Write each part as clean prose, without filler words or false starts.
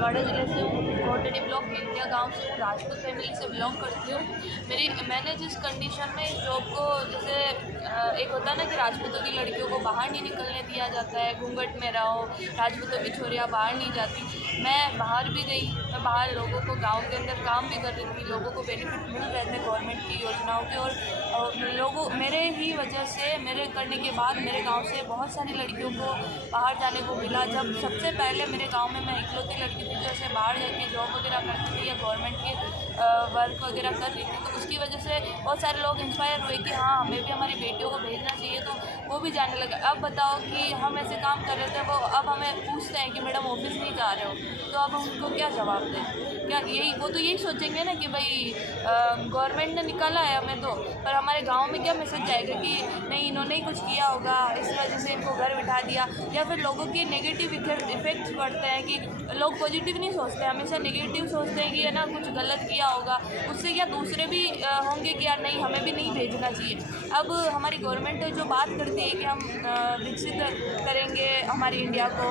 भीलवाड़ा ज़िले से हूँ, कोटड़ी ब्लॉक केंद्रिया गांव से हूँ, राजपूत फैमिली से बिलोंग करती हूँ। मैंने जिस कंडीशन में इस जॉब को, जैसे एक होता है ना कि राजपूतों की लड़कियों को बाहर नहीं निकलने दिया जाता है, घूंघट में रहो, राजपूतों की छोरियाँ बाहर नहीं जाती। मैं बाहर भी गई, मैं बाहर लोगों को गाँव के अंदर काम भी कर रही थी, लोगों को बेनिफिट मिल रहे थे गवर्नमेंट की योजनाओं के, और लोगों मेरे ही वजह से, मेरे करने के बाद मेरे गाँव से बहुत सारी लड़कियों को बाहर जाने को मिला। जब सबसे पहले मेरे गांव में मैं इकलौती लड़की थी जो ऐसे बाहर जाके जॉब वगैरह करती थी या गवर्नमेंट के वर्क वगैरह कर रही थी, तो उसकी वजह से बहुत सारे लोग इंस्पायर हुए कि हाँ, हमें भी हमारी बेटियों को भेजना चाहिए, तो वो भी जाने लगे। अब बताओ कि हम ऐसे काम कर रहे थे, वो अब हमें पूछते हैं कि मैडम ऑफिस नहीं जा रहे हो, तो अब हम उनको क्या जवाब दें? क्या वो तो यही सोचेंगे ना कि भाई गवर्नमेंट ने निकाला है हमें, तो पर हमारे गांव में क्या मैसेज जाएगा कि नहीं, इन्होंने ही कुछ किया होगा, इस वजह से इनको घर बिठा दिया। या फिर लोगों के नेगेटिव इफेक्ट्स पड़ते हैं कि लोग पॉजिटिव नहीं सोचते, हमेशा नेगेटिव सोचते हैं कि है ना कुछ गलत किया होगा, उससे क्या दूसरे भी होंगे कि यार नहीं, हमें भी नहीं भेजना चाहिए। अब हमारी गवर्नमेंट जो बात करती है कि हम विकसित करेंगे हमारी इंडिया को,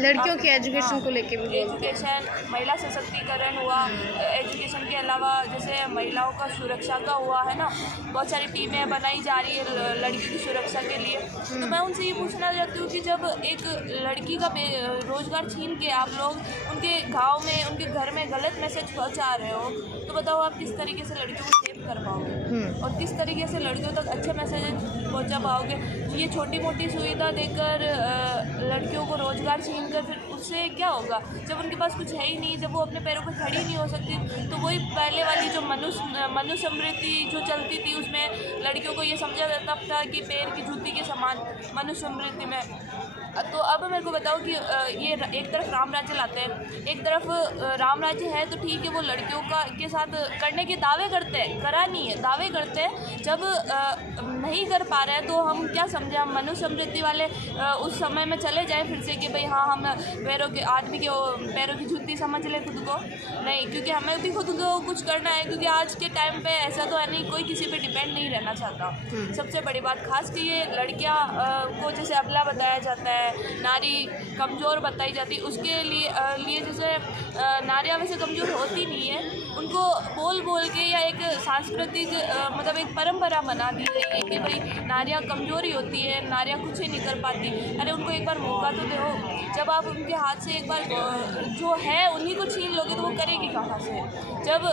लड़कियों की एजुकेशन को लेके भी, एजुकेशन, महिला सशक्तिकरण हुआ, एजुकेशन के अलावा जैसे महिलाओं का सुरक्षा का हुआ है ना, बहुत सारी टीमें बनाई जा रही है लड़कियों की सुरक्षा के लिए। तो मैं उनसे ये पूछना चाहती हूँ कि जब एक लड़की का रोजगार छीन के आप लोग उनके गांव में, उनके घर में गलत मैसेज पहुँचा रहे हो, तो बताओ आप किस तरीके से लड़कियों को सेव कर पाओगे और किस तरीके से लड़कियों तक अच्छे मैसेज पहुँचा पाओगे? ये छोटी मोटी सुविधा देकर लड़कियों को रोजगार छीन कर फिर उससे क्या होगा? जब उनके पास कुछ है ही नहीं, जब वो अपने पैरों पर खड़ी नहीं हो सकती, तो वही पहले वाली जो मनुष्य समृद्धि जो चलती थी, उसमें लड़कियों को ये समझा जाता था कि पैर की जूती के समान मनुष्य समृद्धि में। तो अब मेरे को बताओ कि ये एक तरफ राम राज्य लाते हैं, एक तरफ राम राज्य है तो ठीक है, वो लड़कियों के साथ करने के दावे करते हैं, करा नहीं है, दावे करते हैं, जब नहीं कर पा रहे हैं तो हम क्या समझे, हम मनुष्य समृद्धि वाले उस समय में चले जाए फिर से कि भाई हाँ, हम आदमी के पैरों की जूती समझ ले खुद को? नहीं, क्योंकि हमें भी खुद को कुछ करना है, क्योंकि आज के टाइम पे ऐसा तो है नहीं, कोई किसी पे डिपेंड नहीं रहना चाहता। सबसे बड़ी बात, खास कि ये लड़कियां को जैसे अबला बताया जाता है, नारी कमज़ोर बताई जाती है, उसके लिए जैसे नारियां वैसे कमज़ोर होती नहीं है, उनको बोल बोल के या एक सांस्कृतिक मतलब एक परंपरा बना दी गई है कि भाई नारियां कमज़ोरी होती है, नारियां कुछ ही नहीं कर पाती। अरे उनको एक बार मौका तो दो। जब आप उनके हाथ से एक बार जो है उन्हीं को छीन लोगे तो वो करेगी कहाँ से? जब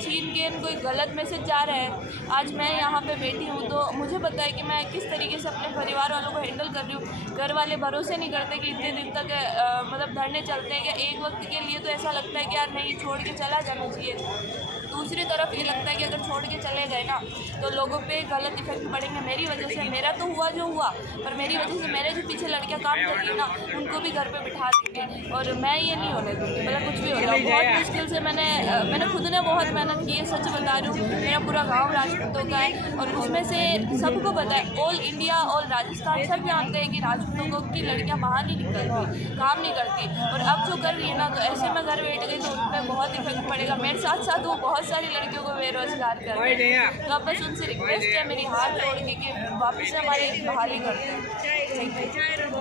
छीन के कोई गलत मैसेज जा रहा है, आज मैं यहाँ पे बैठी हूँ तो मुझे पता है कि मैं किस तरीके से अपने परिवार वालों को हैंडल कर रही हूँ। घर वाले भरोसे नहीं करते कि इतने दिन तक मतलब धरने चलते हैं, कि एक वक्त के लिए तो ऐसा लगता है कि यार नहीं, छोड़ के चला जाना चाहिए। दूसरी तरफ ये लगता है कि अगर छोड़ के चले गए ना तो लोगों पे गलत इफेक्ट पड़ेंगे मेरी वजह से। मेरा तो हुआ जो हुआ, पर मेरी वजह से मेरे जो पीछे लड़कियां काम कर रही है ना, उनको भी घर पे बिठा देंगे, और मैं ये नहीं होने दूँगी। मतलब कुछ भी हो जाए, बहुत मुश्किल से मैंने खुद ने बहुत मेहनत की है, सच बता रही हूँ। मेरा पूरा गाँव राजपूतों का है और उसमें से सबको पता है, ऑल इंडिया और राजस्थान सब जानते हैं कि राजपूतों की लड़कियाँ बाहर नहीं निकलती, काम नहीं करती, और अब जो कर रही है ना, तो ऐसे में घर बैठ गई तो उन पर बहुत इफेक्ट पड़ेगा। मेरे साथ साथ वो बहुत सारी लड़कियों को बेरोजगार कर रहे हैं। तो अब बस उनसे रिक्वेस्ट है मेरी, हाथ जोड़ के कि वापस से हमारी बहाली कर दें।